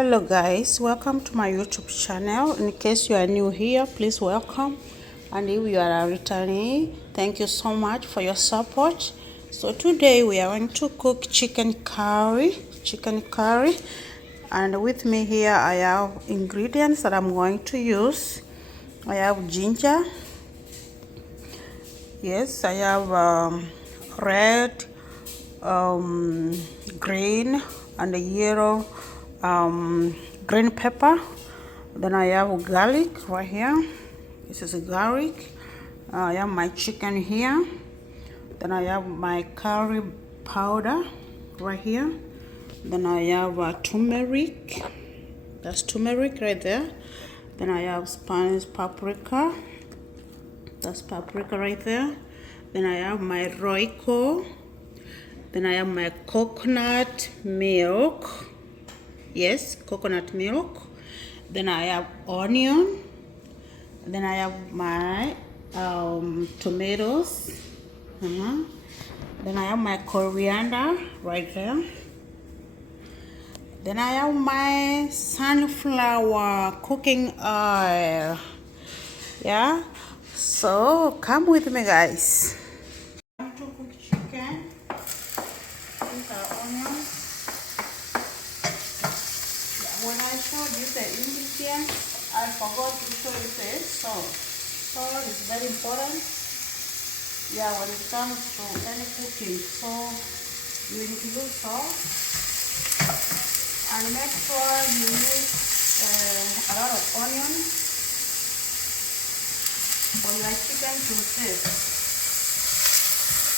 Hello guys, welcome to my YouTube channel. In case you are new here, please welcome, and if you are a returnee, thank you so much for your support. So today we are going to cook chicken curry, and with me here I have ingredients that I'm going to use. I have ginger, yes, I have red, green and yellow green pepper. Then I have garlic right here. This is garlic. I have my chicken here. Then I have my curry powder right here. Then I have turmeric. That's turmeric right there. Then I have Spanish paprika. That's paprika right there. Then I have my Royco. Then I have my coconut milk. Yes, coconut milk. Then I have onion. Then I have my tomatoes. Then I have my coriander right there. Then I have my sunflower cooking oil. Yeah, so come with me guys. I'm to cook chicken. These are onions. When I showed you the ingredients, I forgot to show you the salt. Salt is very important. Yeah, when it comes to any cooking, so you include salt, and make sure you use a lot of onion for your chicken to taste.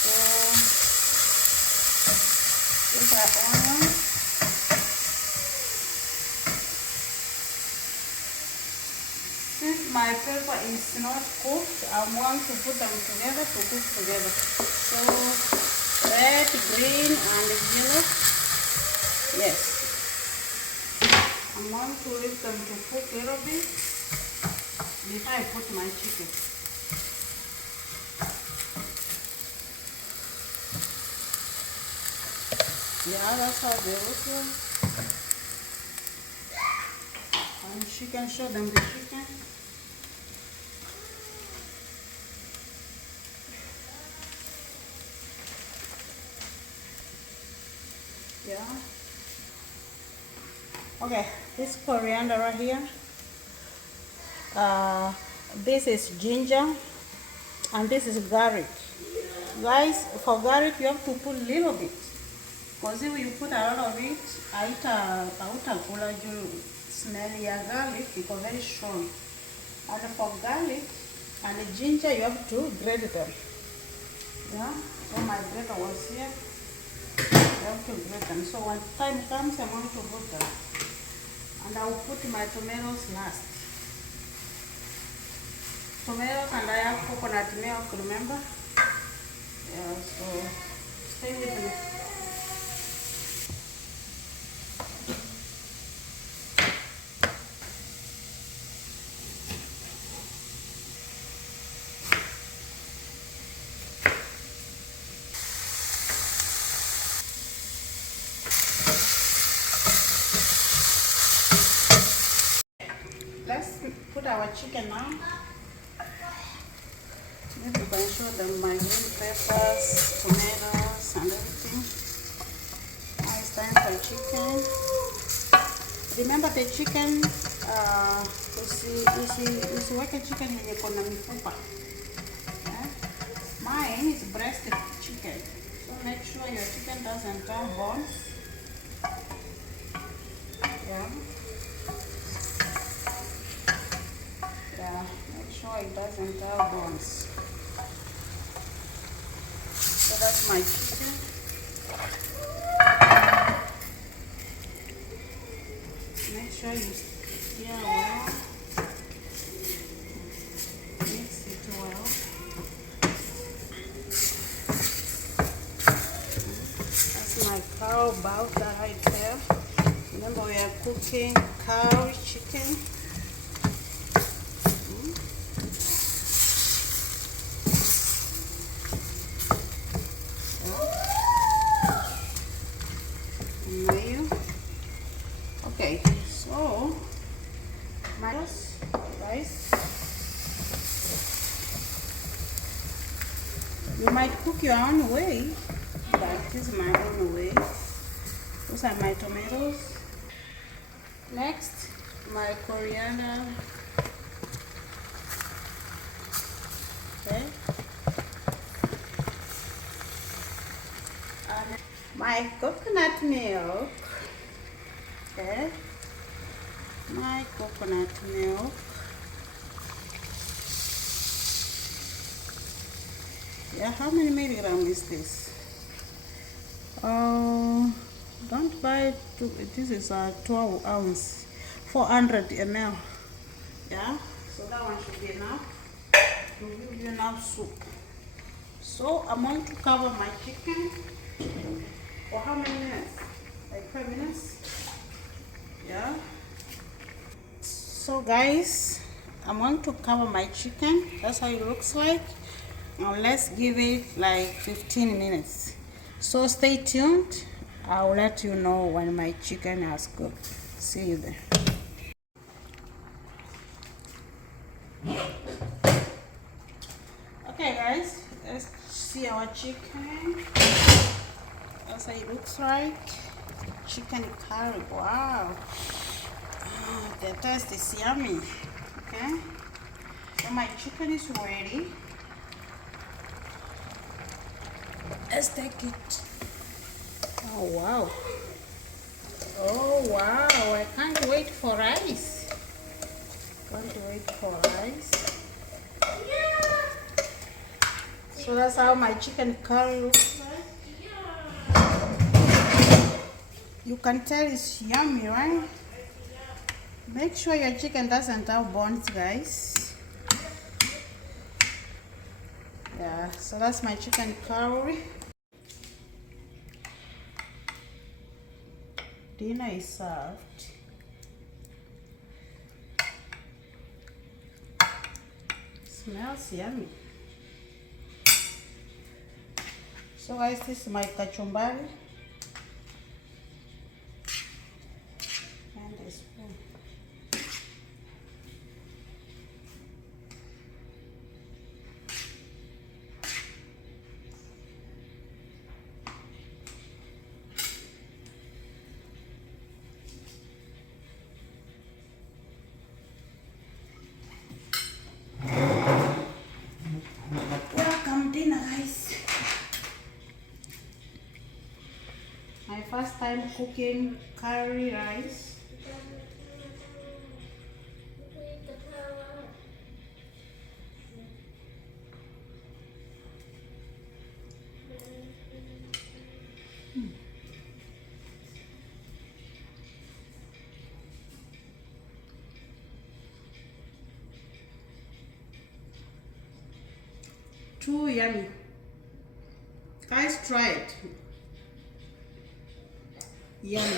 So these are onions. Since my pepper is not cooked, I want to put them together to cook together. So red, green and yellow. Yes. I want to leave them to cook a little bit before I put my chicken. Yeah, that's how they look like. And she can show them the chicken. Yeah. Okay, this coriander right here. This is ginger, and this is garlic. Guys, for garlic you have to put a little bit, because if you put a lot of it, I smell your garlic because very strong. And for garlic and ginger, you have to grate them. Yeah, so my grater was here. I have to grate them. So when time comes, I want to put them. And I will put my tomatoes last. Tomatoes, and I have coconut milk, remember? Yeah, so stay with me. Let's put our chicken now. Maybe you can show them my green peppers, tomatoes, and everything. Now it's time for chicken. Remember the chicken, usiweke chicken yenye kona mifupa. Mine is breast chicken, so make sure your chicken doesn't have bones. Yeah. Make sure it doesn't have bones. So that's my chicken. Make sure you stir well. Mix it well. That's my cow powder right there. Remember, we are cooking cow chicken. Okay, You might cook your own way, but this is my own way. Those are my tomatoes. Next, my coriander. Okay. And my coconut milk. Okay. My coconut milk. Yeah, how many milligrams is this? Don't buy two. This is a 12 ounce, 400 ml. Yeah, so that one should be enough to give you enough soup. So I'm going to cover my chicken for how many minutes? Like 5 minutes. Yeah. So guys, I'm going to cover my chicken. That's how it looks like. Now let's give it like 15 minutes. So stay tuned. I'll let you know when my chicken has cooked. See you there. Okay guys, let's see our chicken. That's how it looks like. Chicken curry. Wow. The taste is yummy. Okay. So my chicken is ready. Let's take it. Oh wow. Oh wow. I can't wait for rice. Can't wait for rice. So that's how my chicken curry looks like. You can tell it's yummy, right? Make sure your chicken doesn't have bones, guys. Yeah, so that's my chicken curry. Dinner is served. Smells yummy. So guys, this is my kachumbari. And a spoon. Welcome dinner, guys. My first time cooking curry rice. Too yummy. Guys, try it. Yummy.